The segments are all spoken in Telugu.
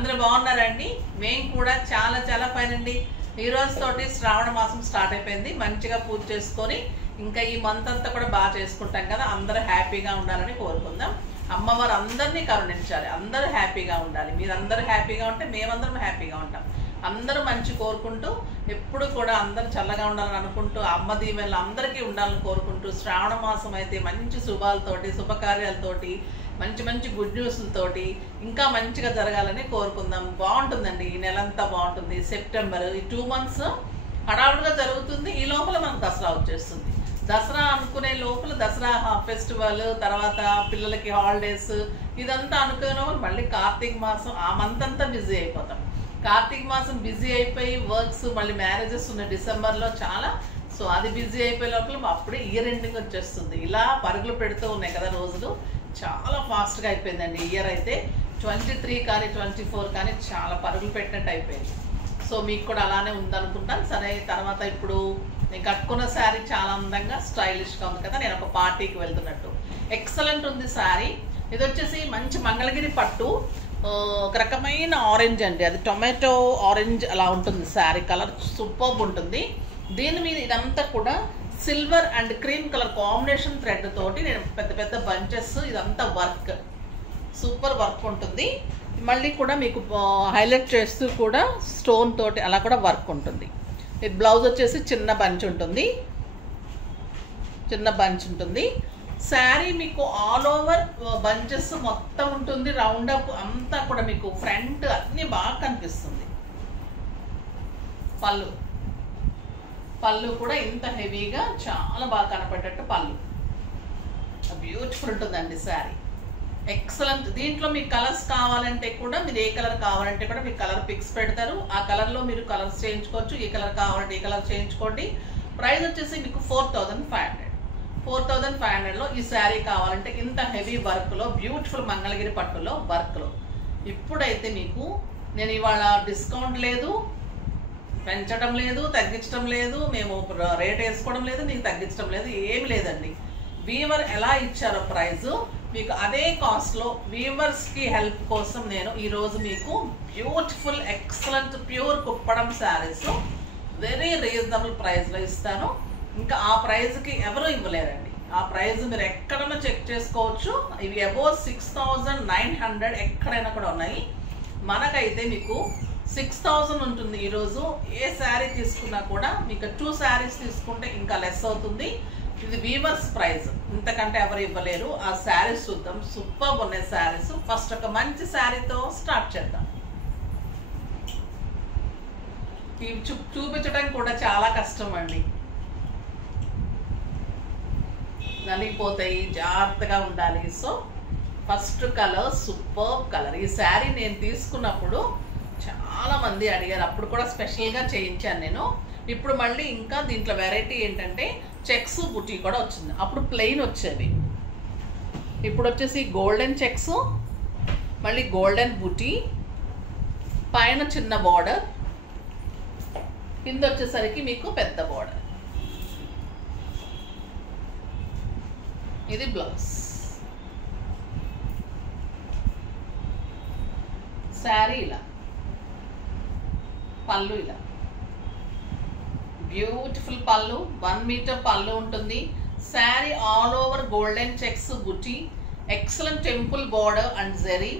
అందరూ బాగున్నారండి. మేము కూడా చాలా చాలా ఫైన్ అండి. ఈ రోజు తోటి శ్రావణ మాసం స్టార్ట్ అయిపోయింది. మంచిగా పూజ చేసుకొని ఇంకా ఈ మంత్ అంతా కూడా బాగా చేసుకుంటాం కదా. అందరూ హ్యాపీగా ఉండాలని కోరుకుందాం. అమ్మవారు అందరినీ కరుణించాలి, అందరూ హ్యాపీగా ఉండాలి. మీరందరూ హ్యాపీగా ఉంటే మేమందరం హ్యాపీగా ఉంటాం. అందరూ మంచి కోరుకుంటూ ఎప్పుడు కూడా అందరూ చల్లగా ఉండాలని అనుకుంటూ అమ్మ దీవెనలు అందరికీ ఉండాలని కోరుకుంటూ శ్రావణ మాసం అయితే మంచి శుభాలతోటి శుభకార్యాలతోటి మంచి మంచి గుడ్ న్యూస్లతోటి ఇంకా మంచిగా జరగాలని కోరుకుందాం. బాగుంటుందండి, ఈ నెలంతా బాగుంటుంది. సెప్టెంబర్ ఈ 2 months హడావుడిగా జరుగుతుంది. ఈ లోపల మనకు దసరా వచ్చేస్తుంది. దసరా అనుకునే లోపల దసరా ఫెస్టివల్ తర్వాత పిల్లలకి హాలిడేస్ ఇదంతా అనుకునే మళ్ళీ కార్తీక మాసం ఆ మంత్ అంతా బిజీ అయిపోతాం. కార్తీక మాసం బిజీ అయిపోయి వర్క్స్ మళ్ళీ మ్యారేజెస్ ఉన్నాయి డిసెంబర్లో చాలా. సో అది బిజీ అయిపోయే లోపల అప్పుడే ఇయర్ ఎండింగ్ వచ్చేస్తుంది. ఇలా పరుగులు పెడుతూ ఉన్నాయి కదా రోజులు. చాలా ఫాస్ట్గా అయిపోయిందండి ఇయర్ అయితే. 23 కానీ 24 కానీ చాలా పరుగులు పెట్టినట్టు అయిపోయింది. సో మీకు కూడా అలానే ఉందనుకుంటాను. సరే, తర్వాత ఇప్పుడు నేను కట్టుకున్న శారీ చాలా అందంగా స్టైలిష్గా ఉంది కదా. నేను ఒక పార్టీకి వెళ్తున్నట్టు ఎక్సలెంట్ ఉంది శారీ. ఇది వచ్చేసి మంచి మంగళగిరి పట్టు, ఒక రకమైన ఆరెంజ్ అండి, అది టొమాటో ఆరెంజ్ అలా ఉంటుంది శారీ. కలర్ సూపర్బ్ ఉంటుంది. దీని మీద ఇదంతా కూడా silver and cream colour combination thread తోటి నేను పెద్ద పెద్ద బంచెస్, ఇదంతా వర్క్ సూపర్ వర్క్ ఉంటుంది. మళ్ళీ కూడా మీకు హైలైట్ చేస్తూ కూడా స్టోన్ తోటి అలా కూడా వర్క్ ఉంటుంది. ఇది బ్లౌజ్ వచ్చేసి చిన్న బంచ్ ఉంటుంది, చిన్న బంచ్ ఉంటుంది. శారీ మీకు ఆల్ ఓవర్ బంచెస్ మొత్తం ఉంటుంది. రౌండ్ అప్ అంతా కూడా మీకు ఫ్రంట్ అన్నీ బాగా కనిపిస్తుంది. పళ్ళు కూడా ఇంత హెవీగా చాలా బాగా కనపడేటట్టు పళ్ళు. బ్యూటిఫుల్ ఉంటుందండి శారీ, ఎక్సలెంట్. దీంట్లో మీకు కలర్స్ కావాలంటే కూడా మీరు ఏ కలర్ కావాలంటే కూడా మీకు కలర్ పిక్స్ పెడతారు. ఆ కలర్లో మీరు కలర్స్ చేయించుకోవచ్చు. ఏ కలర్ కావాలంటే ఏ కలర్ చేయించుకోండి. ప్రైస్ వచ్చేసి మీకు 4500. 4500లో ఈ శారీ కావాలంటే ఇంత హెవీ వర్క్లో బ్యూటిఫుల్ మంగళగిరి పట్టులో వర్క్లో. ఇప్పుడైతే మీకు నేను ఇవాళ డిస్కౌంట్ లేదు, పెంచడం లేదు, తగ్గించడం లేదు, మేము రేట్ వేసుకోవడం లేదు, మీకు తగ్గించడం లేదు, ఏమి లేదండి. వీవర్ ఎలా ఇచ్చారో ప్రైజు మీకు అదే కాస్ట్లో వీవర్స్కి హెల్ప్ కోసం నేను ఈరోజు మీకు beautiful excellent pure Kuppadam saris very reasonable ప్రైస్లో ఇస్తాను. ఇంకా ఆ ప్రైజ్కి ఎవరు ఇవ్వలేరండి. ఆ ప్రైజ్ మీరు ఎక్కడైనా చెక్ చేసుకోవచ్చు. ఇవి అబోవ్ 6900 ఎక్కడైనా కూడా ఉన్నాయి. మనకైతే మీకు 6000 ఉంటుంది ఈరోజు. ఏ శారీ తీసుకున్నా కూడా మీకు 2 శారీస్ తీసుకుంటే ఇంకా లెస్ అవుతుంది. ఇది వీవర్స్ ప్రైజ్, ఇంతకంటే ఎవరు ఇవ్వలేరు. ఆ శారీస్ చూద్దాం, సూపర్ ఉన్నాయి శారీస్. ఫస్ట్ ఒక మంచి శారీతో స్టార్ట్ చేద్దాం. ఇవి చూపించడం కూడా చాలా కష్టం అండి, నలిగిపోతాయి, జాగ్రత్తగా ఉండాలి. So first colour super colour. ఈ శారీ నేను తీసుకున్నప్పుడు చాలా మంది అడిగారు, అప్పుడు కూడా స్పెషల్గా చేయించాను నేను. ఇప్పుడు మళ్ళీ ఇంకా దీంట్లో వెరైటీ ఏంటంటే చెక్స్ బుటీ కూడా వచ్చింది. అప్పుడు ప్లెయిన్ వచ్చేవి, ఇప్పుడు వచ్చేసి గోల్డెన్ చెక్స్, మళ్ళీ గోల్డెన్ బుటీ, పైన చిన్న బార్డర్, కింద వచ్చేసరికి మీకు పెద్ద బార్డర్. ఇది బ్లౌజ్. శారీ ఇలా, పళ్ళు ఇలా బ్యూటిఫుల్ పళ్ళు, 1 మీటర్ పళ్ళు ఉంటుంది. Sari all over golden checks బుటీ, excellent temple border and zari.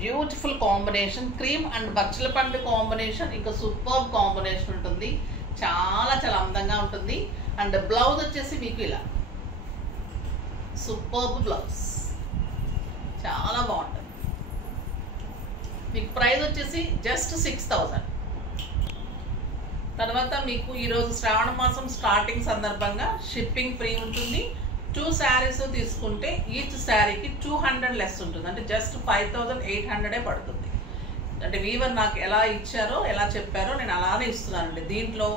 Beautiful combination, cream and బచ్చల పండు కాంబినేషన్, ఇంకా సూపర్ కాంబినేషన్ ఉంటుంది. చాలా చాలా అందంగా ఉంటుంది. అండ్ బ్లౌజ్ వచ్చేసి మీకు ఇలా సూపర్ బ్లౌజ్, చాలా బాగుంటుంది. మీకు ప్రైస్ వచ్చేసి జస్ట్ 6000. తర్వాత మీకు ఈరోజు శ్రావణ మాసం స్టార్టింగ్ సందర్భంగా షిప్పింగ్ ఫ్రీ ఉంటుంది. 2 శారీస్ తీసుకుంటే ఈచ్ శారీకి 200 లెస్ ఉంటుంది. అంటే జస్ట్ 5800 పడుతుంది. అంటే వీవర్ నాకు ఎలా ఇచ్చారో ఎలా చెప్పారో నేను అలానే ఇస్తున్నానండి. దీంట్లో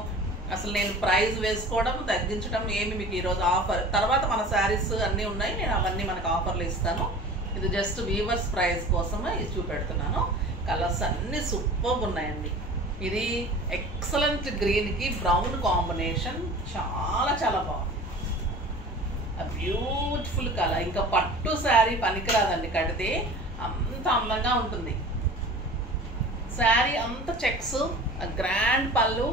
అసలు నేను ప్రైస్ వేసుకోవడం తగ్గించడం ఏమి మీకు ఈరోజు ఆఫర్. తర్వాత మన శారీస్ అన్నీ ఉన్నాయి, నేను అవన్నీ మనకు ఆఫర్లు ఇస్తాను. ఇది జస్ట్ వీవర్స్ ప్రైస్ కోసమే ఇది చూపెడుతున్నాను. కలర్స్ అన్నీ సూపర్ ఉన్నాయండి. ఇది ఎక్సలెంట్ గ్రీన్కి బ్రౌన్ కాంబినేషన్, చాలా చాలా బాగుంది. Beautiful colour. ఇంకా పట్టు శారీ పనికిరాదండి కడితే, అంత ఎంత అందంగా ఉంటుంది. శారీ అంత చెక్స్, గ్రాండ్ పళ్ళు,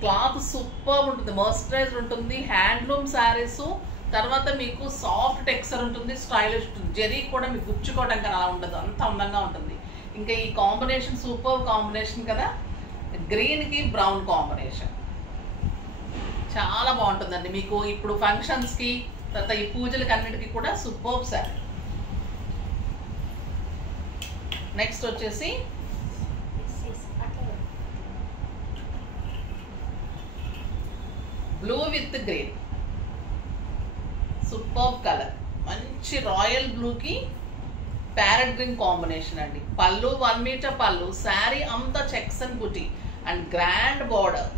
క్లాత్ సూపర్ ఉంటుంది, మర్సరైజ్డ్ ఉంటుంది, హ్యాండ్లూమ్ శారీస్. తర్వాత మీకు సాఫ్ట్ టెక్స్చర్ ఉంటుంది, స్టైలిష్ ఉంటుంది, జరీ కూడా మీకు గుచ్చుకోవడం కానీ అలా ఉండదు, అంత అందంగా ఉంటుంది. ఇంకా ఈ కాంబినేషన్ సూపర్ కాంబినేషన్ కదా, గ్రీన్కి బ్రౌన్ కాంబినేషన్ చాలా బాగుంటుందండి. మీకు ఇప్పుడు ఫంక్షన్స్కి తర్వాత ఈ పూజలకి అన్నిటికీ కూడా సూపర్ శారీ. నెక్స్ట్ వచ్చేసి blue with green, super colour, మంచి రాయల్ బ్లూకి ప్యారెట్ గ్రీన్ కాంబినేషన్ అండి. పళ్ళు 1 మీటర్ పళ్ళు, శారీ అంతా checks and buti and grand border,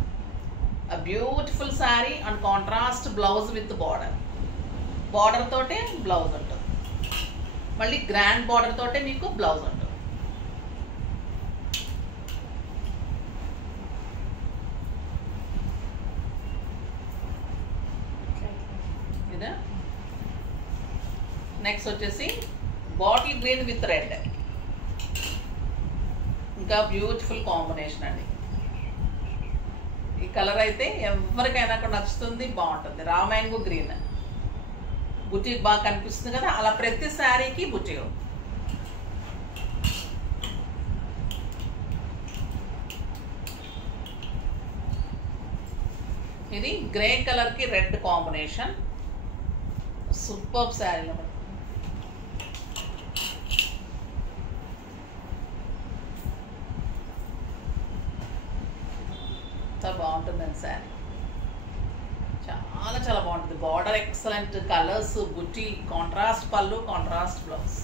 beautiful sari and contrast blouse with border తోటే బ్లౌజ్ ఉంటుంది, మళ్ళీ గ్రాండ్ బార్డర్ తోటే మీకు బ్లౌజ్ ఉంటుంది. ఇదా నెక్స్ట్ వచ్చేసి బాటిల్ గ్రీన్ విత్ రెడ్, ఇంకా బ్యూటిఫుల్ కాంబినేషన్ అండి. ఈ కలర్ అయితే ఎవరికైనా కూడా నచ్చుతుంది, బాగుంటుంది. రా మ్యాంగో గ్రీన్, బుటీ బాగా కనిపిస్తుంది కదా, అలా ప్రతి శారీకి బుటీ ఉంది. ఇది గ్రే కలర్ కి రెడ్ కాంబినేషన్, సూపర్ శారీలో బాగుంటుందండి శారీ, చాలా చాలా బాగుంటుంది. బార్డర్ ఎక్సలెంట్, కలర్స్, బుటీ, కాంట్రాస్ట్ పళ్ళు, కాంట్రాస్ట్ బ్లౌజ్.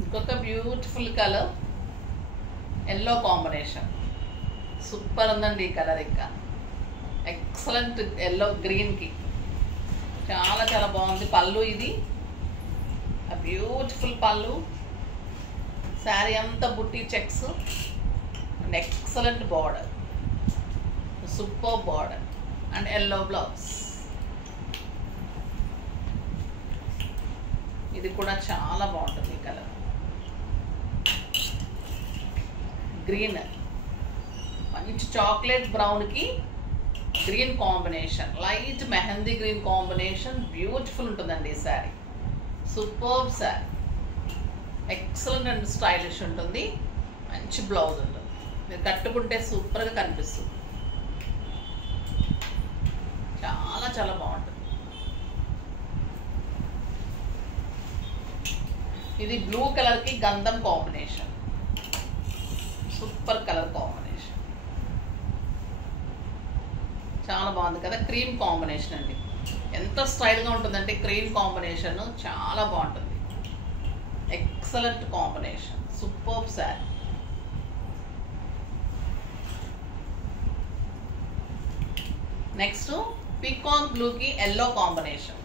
ఇంకొక beautiful colour yellow combination, super ఉందండి ఈ కలర్, ఇంకా ఎక్సలెంట్ ఎల్లో గ్రీన్కి చాలా చాలా బాగుంది. పళ్ళు ఇది బ్యూటిఫుల్ పళ్ళు, శారీ అంతా బుట్టి checks and excellent border, super border and yellow blouse. ఇది కూడా చాలా బాగుంటుంది ఈ కలర్. గ్రీన్, మంచి చాక్లెట్ బ్రౌన్కి green combination, light mehndi green combination, beautiful ఉంటుందండి ఈ sari, super sari, excellent and stylish ఉంటుంది, మంచి బ్లౌజ్ ఉంటుంది, మీరు కట్టుకుంటే సూపర్గా కనిపిస్తుంది, చాలా చాలా బాగుంటుంది. ఇది బ్లూ కలర్కి గంధం కాంబినేషన్, సూపర్ కలర్ కాంబినేషన్, చాలా బాగుంది కదా. క్రీమ్ కాంబినేషన్ అండి, ఎంత స్టైల్గా ఉంటుందంటే క్రీమ్ కాంబినేషన్ చాలా బాగుంటుంది, excellent combination, super sari. Next peacock బ్లూకి ఎల్లో కాంబినేషన్,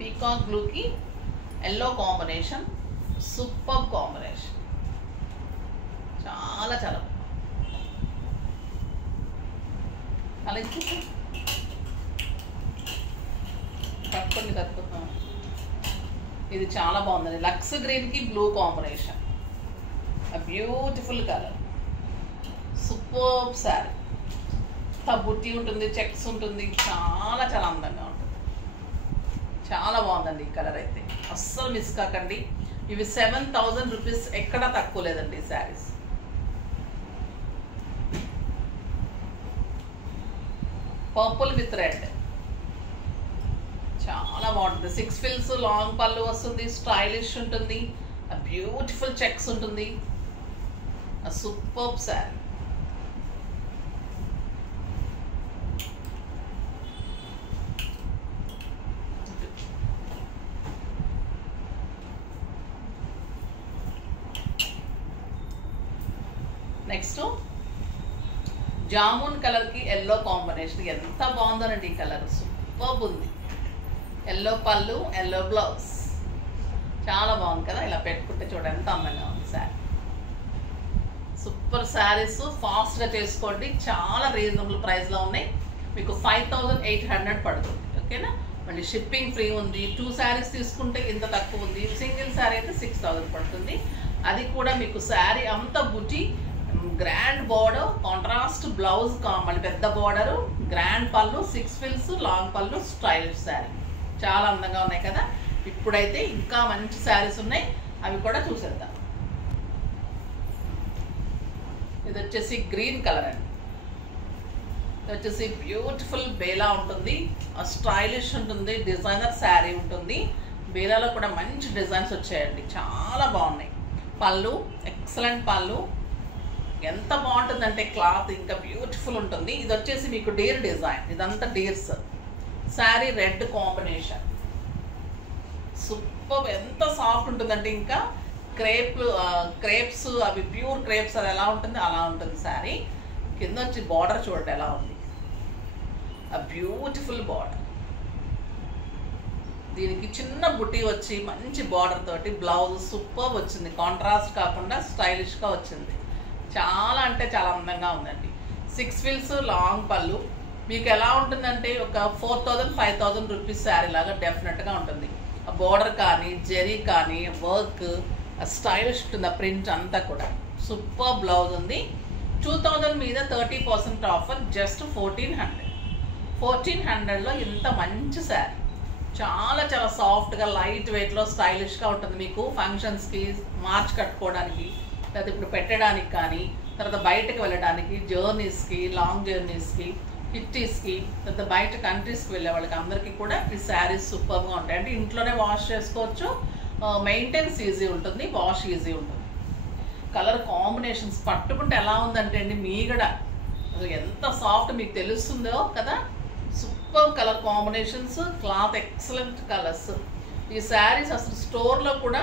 పీకాక్ బ్లూకి ఎల్లో కాంబినేషన్, సూపర్ కాంబినేషన్, చాలా చాలా అలా కట్టుకుంటాం. ఇది చాలా బాగుందండి, లక్స్ గ్రీన్కి blue combination, beautiful colour, super sari, బుట్టి ఉంటుంది, చెక్స్ ఉంటుంది, చాలా చాలా అందంగా ఉంటుంది, చాలా బాగుందండి ఈ కలర్ అయితే, అస్సలు మిస్ కాకండి. ఇవి 7,000 రూపీస్, ఎక్కడా తక్కువ లేదండి ఈ శారీస్. పర్పుల్ విత్ రెడ్, చాలా బాగుంటుంది, 6 ఫిల్స్, లాంగ్ పళ్ళు వస్తుంది, స్టైలిష్ ఉంటుంది, బ్యూటిఫుల్ చెక్స్ ఉంటుంది, సూపర్ శారీ. నెక్స్ట్ జామున్ కలర్కి ఎల్లో కాంబినేషన్, ఎంత బాగుందోనండి ఈ కలర్, సూపర్ ఉంది. ఎల్లో పళ్ళు, ఎల్లో బ్లౌజ్, చాలా బాగుంది కదా, ఇలా పెట్టుకుంటే చూడండి ఎంత అందంగా ఉంది శారీ. సూపర్ శారీస్ ఫాస్ట్గా చేసుకోండి, చాలా రీజనబుల్ ప్రైస్లో ఉన్నాయి. మీకు 5800 పడుతుంది. ఓకేనా, మళ్ళీ షిప్పింగ్ ఫ్రీ ఉంది. 2 శారీస్ తీసుకుంటే ఇంత తక్కువ ఉంది. సింగిల్ శారీ అయితే 6000 పడుతుంది. అది కూడా మీకు శారీ అంతా బుటీ, గ్రాండ్ బార్డర్, కాంట్రాస్ట్ బ్లౌజ్, మళ్ళీ పెద్ద బార్డరు, గ్రాండ్ పళ్ళు, 6 ఫిల్స్, లాంగ్ పళ్ళు, స్టైలిష్ శారీ. చాలా అందంగా ఉన్నాయి కదా. ఇప్పుడైతే ఇంకా మంచి శారీస్ ఉన్నాయి, అవి కూడా చూసేద్దాం. ఇది వచ్చేసి గ్రీన్ కలర్ అండి. ఇది వచ్చేసి బ్యూటిఫుల్ బేలా ఉంటుంది, స్టైలిష్ ఉంటుంది, డిజైనర్ శారీ ఉంటుంది. బేలాలో కూడా మంచి డిజైన్స్ వచ్చాయండి, చాలా బాగున్నాయి. పళ్ళు ఎక్సలెంట్ పళ్ళు, ఎంత బాగుంటుందంటే క్లాత్ ఇంకా బ్యూటిఫుల్ ఉంటుంది. ఇది వచ్చేసి మీకు డీర్ డిజైన్, ఇదంతా deers sari, red combination. Super, ఎంత సాఫ్ట్ ఉంటుందంటే ఇంకా క్రేప్స్ అవి ప్యూర్ క్రేప్స్ అది ఎలా ఉంటుంది అలా ఉంటుంది శారీ. కింద వచ్చి బార్డర్ చూడండి ఎలా ఉంది, ఆ బ్యూటిఫుల్ బార్డర్. దీనికి చిన్న బుటీ వచ్చి మంచి బార్డర్ తోటి బ్లౌజ్ సూపర్ వచ్చింది, కాంట్రాస్ట్ కాకుండా స్టైలిష్గా వచ్చింది. చాలా అంటే చాలా అందంగా ఉందండి. 6 ఫిల్స్, లాంగ్ పళ్ళు. మీకు ఎలా ఉంటుందంటే ఒక 4000-5000 రూపీస్ శారీ లాగా డెఫినెట్గా ఉంటుంది. ఆ బార్డర్ కానీ, జెరీ కానీ, వర్క్ స్టైలిష్ ఉంటుంది, ఆ ప్రింట్ అంతా కూడా. సూపర్ బ్లౌజ్ ఉంది. 2000 మీద 30% ఆఫర్, జస్ట్ 1400లో ఇంత మంచి శారీ. చాలా చాలా సాఫ్ట్గా, లైట్ వెయిట్లో, స్టైలిష్గా ఉంటుంది. మీకు ఫంక్షన్స్కి, మార్చ్ కట్టుకోవడానికి, లేదా ఇప్పుడు పెట్టడానికి కానీ, తర్వాత బయటకు వెళ్ళడానికి, జర్నీస్కి, లాంగ్ జర్నీస్కి, కిట్టీస్కి, తర్వాత బయట కంట్రీస్కి వెళ్ళే వాళ్ళకి అందరికీ కూడా ఈ శారీస్ సూపర్గా ఉంటాయి. అంటే ఇంట్లోనే వాష్ చేసుకోవచ్చు, మెయింటెన్స్ ఈజీ ఉంటుంది, వాష్ ఈజీ ఉంటుంది. కలర్ కాంబినేషన్స్ పట్టుకుంటే ఎలా ఉందంటే అండి మీగడ, అసలు ఎంత సాఫ్ట్ మీకు తెలుస్తుందో కదా. Super colour combinations, cloth excellent colours. ఈ శారీస్ అసలు స్టోర్లో కూడా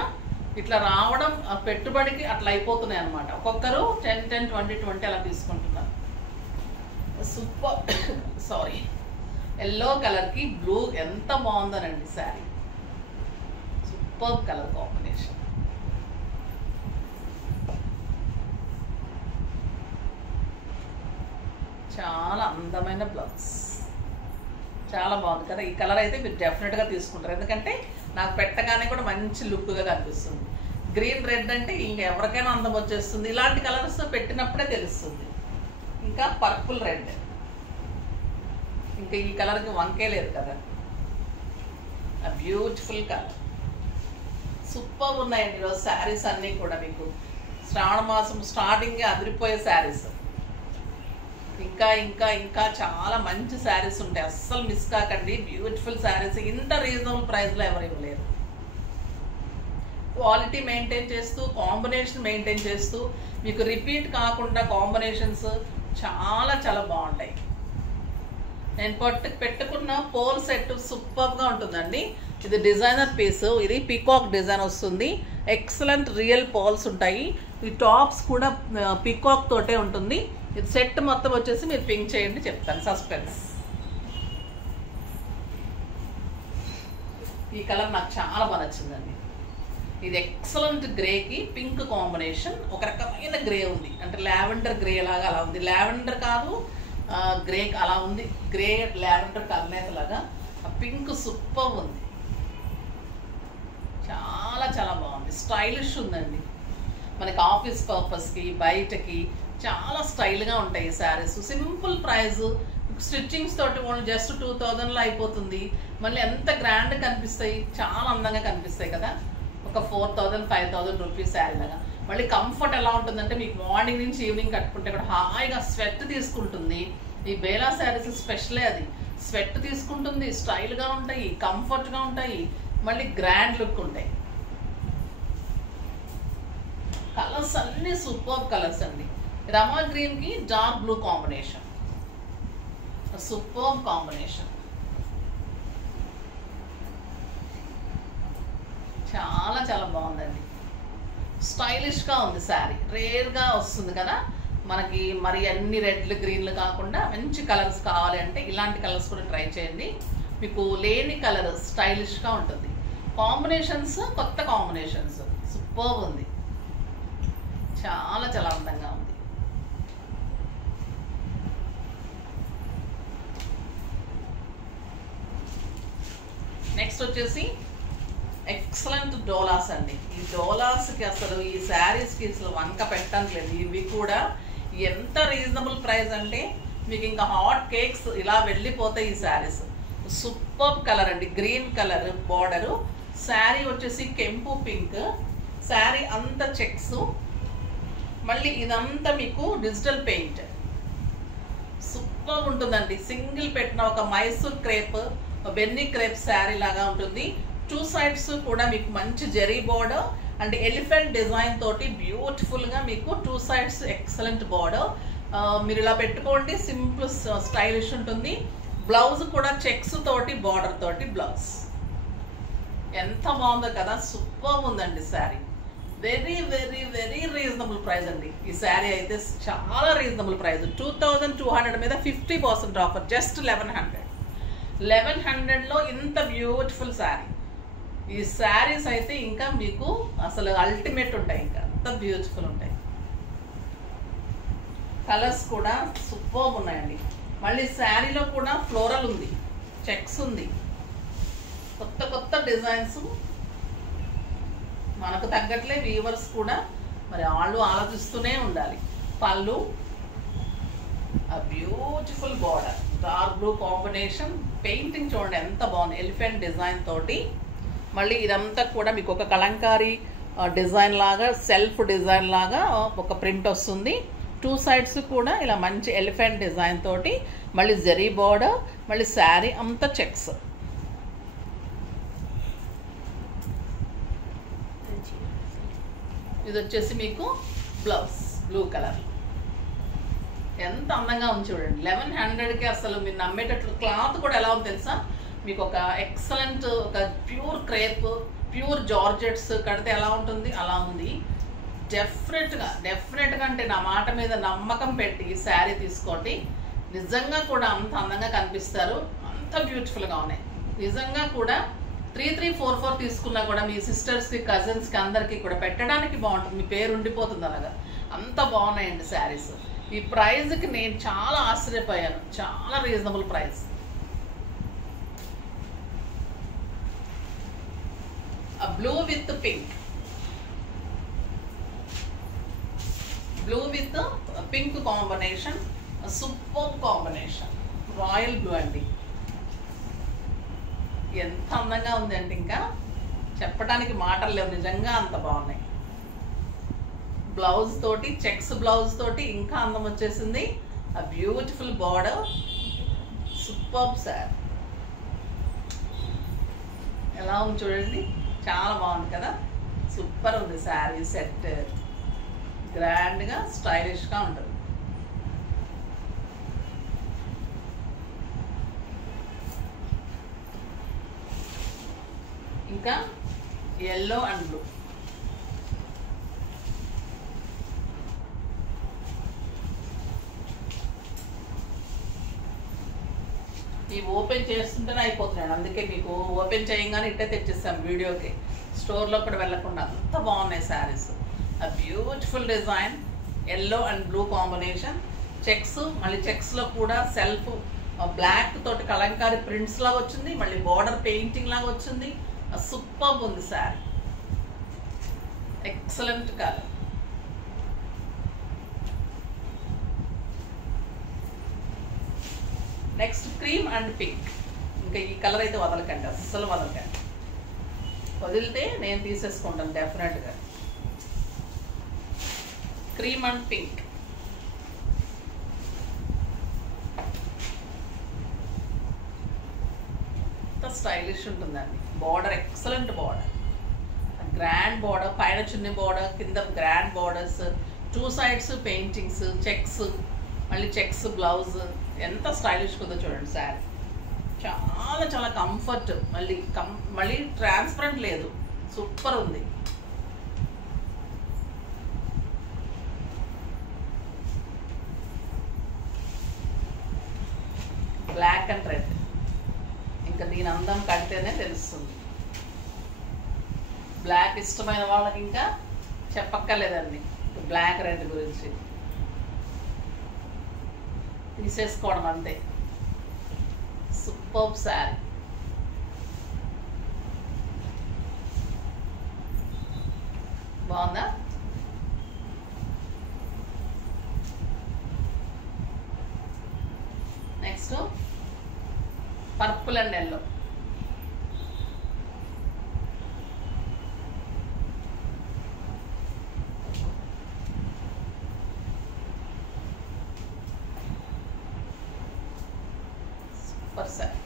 ఇట్లా రావడం పెట్టుబడికి అట్లా అయిపోతున్నాయి అనమాట. ఒక్కొక్కరు 10, 20 అలా తీసుకుంటున్నారు. సూపర్ సారీ, ఎల్లో కలర్కి బ్లూ ఎంత బాగుందనండి శారీ. Super colour combination. చాలా అందమైన బ్లౌజ్, చాలా బాగుంది కదా. ఈ కలర్ అయితే మీరు డెఫినెట్గా తీసుకుంటారు, ఎందుకంటే నాకు పెట్టగానే కూడా మంచి లుక్గా కనిపిస్తుంది. గ్రీన్ రెడ్ అంటే ఇంకా ఎవరికైనా అందం వచ్చేస్తుంది, ఇలాంటి కలర్స్ పెట్టినప్పుడే తెలుస్తుంది. ఇంకా పర్పుల్ రెడ్, ఇంకా ఈ కలర్కి వంకే లేదు కదా. ఆ బ్యూటిఫుల్ కలర్, సూపర్ ఉన్నాయండి ఈరోజు శారీస్ అన్నీ కూడా. మీకు శ్రావణ మాసం స్టార్టింగే అదిరిపోయే శారీస్. ఇంకా ఇంకా ఇంకా చాలా మంచి శారీస్ ఉంటాయి, అస్సలు మిస్ కాకండి. బ్యూటిఫుల్ శారీస్ ఇంత రీజనబుల్ ప్రైస్లో ఎవరు ఇవ్వలేరు. క్వాలిటీ మెయింటైన్ చేస్తూ, కాంబినేషన్ మెయింటైన్ చేస్తూ, మీకు రిపీట్ కాకుండా కాంబినేషన్స్ చాలా చాలా బాగుంటాయి. నేను పెట్టుకున్న పోల్ సెట్ సూపర్గా ఉంటుందండి. ఇది డిజైనర్ పీస్, ఇది పీకాక్ డిజైన్ వస్తుంది. ఎక్సలెంట్ రియల్ పోల్స్ ఉంటాయి. ఈ టాప్స్ కూడా పీకాక్ తోటే ఉంటుంది. ఇది సెట్ మొత్తం వచ్చేసి మీరు పింక్ చేయండి, చెప్తాను. సస్పెన్స్. ఈ కలర్ నాకు చాలా బాగా నచ్చిందండి. ఇది ఎక్సలెంట్ గ్రేకి పింక్ కాంబినేషన్. ఒక రకమైన గ్రే ఉంది, అంటే లావెండర్ గ్రే లాగా అలా ఉంది. లావెండర్ కాదు, గ్రే అలా ఉంది. గ్రే లావెండర్ కలనేత లాగా పింక్ సూపర్ ఉంది. చాలా చాలా బాగుంది, స్టైలిష్ ఉందండి. మనకి ఆఫీస్ పర్పస్కి, బయటకి చాలా స్టైల్గా ఉంటాయి ఈ శారీస్. సింపుల్ ప్రైస్, స్టిచ్చింగ్స్ తోటి వాళ్ళు జస్ట్ 2000లో అయిపోతుంది. మళ్ళీ ఎంత గ్రాండ్ కనిపిస్తాయి, చాలా అందంగా కనిపిస్తాయి కదా. ఒక 4000-5000 రూపీస్ శారీ లాగా. మళ్ళీ కంఫర్ట్ ఎలా ఉంటుందంటే మీకు మార్నింగ్ నుంచి ఈవినింగ్ కట్టుకుంటే కూడా హాయిగా స్వెట్ తీసుకుంటుంది. ఈ బేలా శారీస్ స్పెషలే అది. స్వెట్ తీసుకుంటుంది, స్టైల్గా ఉంటాయి, కంఫర్ట్గా ఉంటాయి, మళ్ళీ గ్రాండ్ లుక్ ఉంటాయి. కలర్స్ అన్నీ సూపర్ కలర్స్ అండి. రమా గ్రీన్కి dark blue combination, super combination. చాలా చాలా బాగుందండి, స్టైలిష్గా ఉంది శారీ. రేర్గా వస్తుంది కదా మనకి, మరి అన్ని రెడ్లు గ్రీన్లు కాకుండా మంచి కలర్స్ కావాలి అంటే ఇలాంటి కలర్స్ కూడా ట్రై చేయండి. మీకు లేని కలర్ స్టైలిష్గా ఉంటుంది. కాంబినేషన్స్ కొత్త కాంబినేషన్స్ సూపర్ ఉంది, చాలా చాలా అందంగా ఉంది. నెక్స్ట్ వచ్చేసి ఎక్సలెంట్ డోలాస్ అండి. ఈ డోలాస్కి అసలు ఈ శారీస్కి అసలు వంక పెట్టట్లేదు. ఇవి కూడా ఎంత రీజనబుల్ ప్రైస్ అంటే మీకు ఇంకా హాట్ కేక్స్ ఇలా వెళ్ళిపోతాయి. ఈ శారీస్ సూపర్ కలర్ అండి, గ్రీన్ కలర్ బార్డరు, శారీ వచ్చేసి కెంపు పింక్, శారీ అంతా చెక్స్, మళ్ళీ ఇదంతా మీకు డిజిటల్ పెయింట్. సూపర్ ఉంటుందండి. సింగిల్ పెట్టిన ఒక Mysore crepe, Binny crepe sari లాగా ఉంటుంది. 2 సైడ్స్ కూడా మీకు మంచి zari border and elephant design తోటి బ్యూటిఫుల్గా మీకు 2 సైడ్స్ ఎక్సలెంట్ బోర్డర్. మీరు ఇలా పెట్టుకోండి, సింపుల్ స్టైలిష్ ఉంటుంది. బ్లౌజ్ కూడా చెక్స్ తోటి బార్డర్ తోటి బ్లౌజ్. ఎంత బాగుందో కదా, సూపర్ ఉందండి sari. Very very very reasonable price అండి. ఈ శారీ అయితే చాలా రీజనబుల్ ప్రైస్. 2200 మీద 50% ఆఫర్, జస్ట్ 1100లో ఇంత బ్యూటిఫుల్ శారీ. ఈ శారీస్ అయితే ఇంకా మీకు అసలు అల్టిమేట్ ఉంటాయి, ఇంకా అంత బ్యూటిఫుల్ ఉంటాయి. కలర్స్ కూడా సూపర్ ఉన్నాయండి. మళ్ళీ శారీలో కూడా ఫ్లోరల్ ఉంది, చెక్స్ ఉంది, కొత్త కొత్త డిజైన్స్. మనకు తగ్గట్లే వీవర్స్ కూడా మరి వాళ్ళు ఆలోచిస్తూనే ఉండాలి. పళ్ళు, ఆ beautiful border, dark blue combination, painting చూడండి ఎంత బాగుంది, ఎలిఫెంట్ డిజైన్ తోటి. మళ్ళీ ఇదంతా కూడా మీకు ఒక కలంకారీ డిజైన్ లాగా, సెల్ఫ్ డిజైన్ లాగా ఒక ప్రింట్ వస్తుంది. 2 సైడ్స్ కూడా ఇలా మంచి ఎలిఫెంట్ డిజైన్ తోటి, మళ్ళీ జరీ బార్డర్, మళ్ళీ శారీ అంతా చెక్స్. ఇది వచ్చేసి మీకు బ్లౌజ్ బ్లూ కలర్. ఎంత అందంగా ఉంది చూడండి. 1100కి అసలు మీరు నమ్మేటట్లు. క్లాత్ కూడా ఎలా ఉంది తెలుసా, మీకు ఒక ఎక్సలెంట్ ఒక ప్యూర్ క్రేప్, ప్యూర్ జార్జెట్స్ కడితే ఎలా ఉంటుంది అలా ఉంది. డెఫినెట్గా అంటే నా మాట మీద నమ్మకం పెట్టి ఈ శారీ తీసుకోండి. నిజంగా కూడా అంత అందంగా కనిపిస్తారు, అంత బ్యూటిఫుల్గా ఉన్నాయి. నిజంగా కూడా 3344 తీసుకున్నా కూడా మీ సిస్టర్స్కి, కజిన్స్కి అందరికీ కూడా పెట్టడానికి బాగుంటుంది, మీ పేరు ఉండిపోతుంది అలాగా. అంత బాగున్నాయండి శారీస్. ఈ ప్రైస్కి నేను చాలా ఆశ్చర్యపోయాను, చాలా reasonable price. Blue with pink, blue with pink combination, super combination, royal blue అండి. ఎంత అందంగా ఉందండి, ఇంకా చెప్పడానికి మాటలు లేవు, నిజంగా అంత బాగున్నాయి. బ్లౌజ్ తోటి, చెక్స్ బ్లౌజ్ తోటి ఇంకా అందం వచ్చేసింది. ఆ బ్యూటిఫుల్ బార్డర్, సూపర్ సార్. ఎలా ఉంది చూడండి, చాలా బాగుంది కదా, సూపర్ ఉంది శారీ సెట్. గ్రాండ్గా స్టైలిష్గా ఉంటుంది. ఇంకా ఎల్లో అండ్ బ్లూ, ఈ ఓపెన్ చేస్తుంటేనే అయిపోతున్నాను, అందుకే మీకు ఓపెన్ చేయగానే ఇట్టే తెచ్చిస్తాం వీడియోకి, స్టోర్లో కూడా వెళ్ళకుండా. అంత బాగున్నాయి శారీస్. ఆ beautiful design, yellow and blue combination, checks, మళ్ళీ చెక్స్లో కూడా సెల్ఫ్ బ్లాక్ తోటి కలంకారీ ప్రింట్స్ లాగా వచ్చింది, మళ్ళీ బార్డర్ పెయింటింగ్ లాగా వచ్చింది. సూపర్ ఉంది sari, excellent colour. Next cream and pink. ఇంకా ఈ కలర్ అయితే వదలకండి, అస్సలు వదలకండి. వదిలితే నేను తీసేసుకుంటాను డెఫినెట్గా. క్రీమ్ అండ్ పింక్, ఎంత స్టైలిష్ ఉంటుందండి. Border excellent border, grand border, పైన చున్నీ బార్డర్, కింద grand borders, 2 sides paintings, checks, మళ్ళీ చెక్స్ బ్లౌజ్. ఎంత స్టైలిష్గా ఉందో చూడండి శారీ. చాలా చాలా కంఫర్ట్, మళ్ళీ ట్రాన్స్పరెంట్ లేదు, సూపర్ ఉంది. బ్లాక్ అండ్ రెడ్, ఇంకా దీని అందం కడితేనే తెలుస్తుంది. బ్లాక్ ఇష్టమైన వాళ్ళకి ఇంకా చెప్పక్కర్లేదండి బ్లాక్ రెడ్ గురించి. తీసేసుకోవడం అంతే. సూపర్ శారీ. బాగుందా? Next purple and yellow. Super sorry.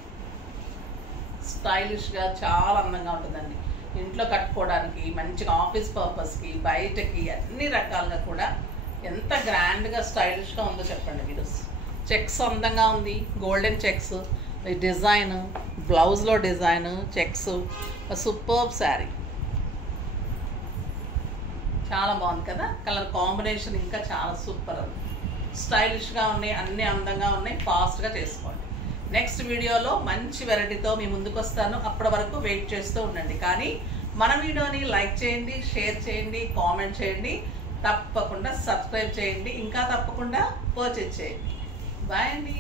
స్టైలిష్గా చాలా అందంగా ఉంటుందండి. ఇంట్లో కట్టుకోవడానికి, మంచిగా ఆఫీస్ పర్పస్కి, బయటకి అన్ని రకాలుగా కూడా ఎంత గ్రాండ్గా స్టైలిష్గా ఉందో చెప్పండి మీరు. చెక్స్ అందంగా ఉంది, గోల్డెన్ చెక్స్ డిజైన్, బ్లౌజ్లో డిజైన్ చెక్స్. సూపర్ శారీ. చాలా బాగుంది కదా. కలర్ కాంబినేషన్ ఇంకా చాలా సూపర్ ఉంది. స్టైలిష్గా ఉన్నాయి, అన్నీ అందంగా ఉన్నాయి. ఫాస్ట్గా చేసుకోండి. నెక్స్ట్ వీడియోలో మంచి వెరైటీతో మీ ముందుకు వస్తాను. అప్పటి వరకు వెయిట్ చేస్తూ ఉండండి. కానీ మన వీడియోని లైక్ చేయండి, షేర్ చేయండి, కామెంట్ చేయండి, తప్పకుండా సబ్స్క్రైబ్ చేయండి, ఇంకా తప్పకుండా పర్చేజ్ చేయండి. బాయ్ అండి.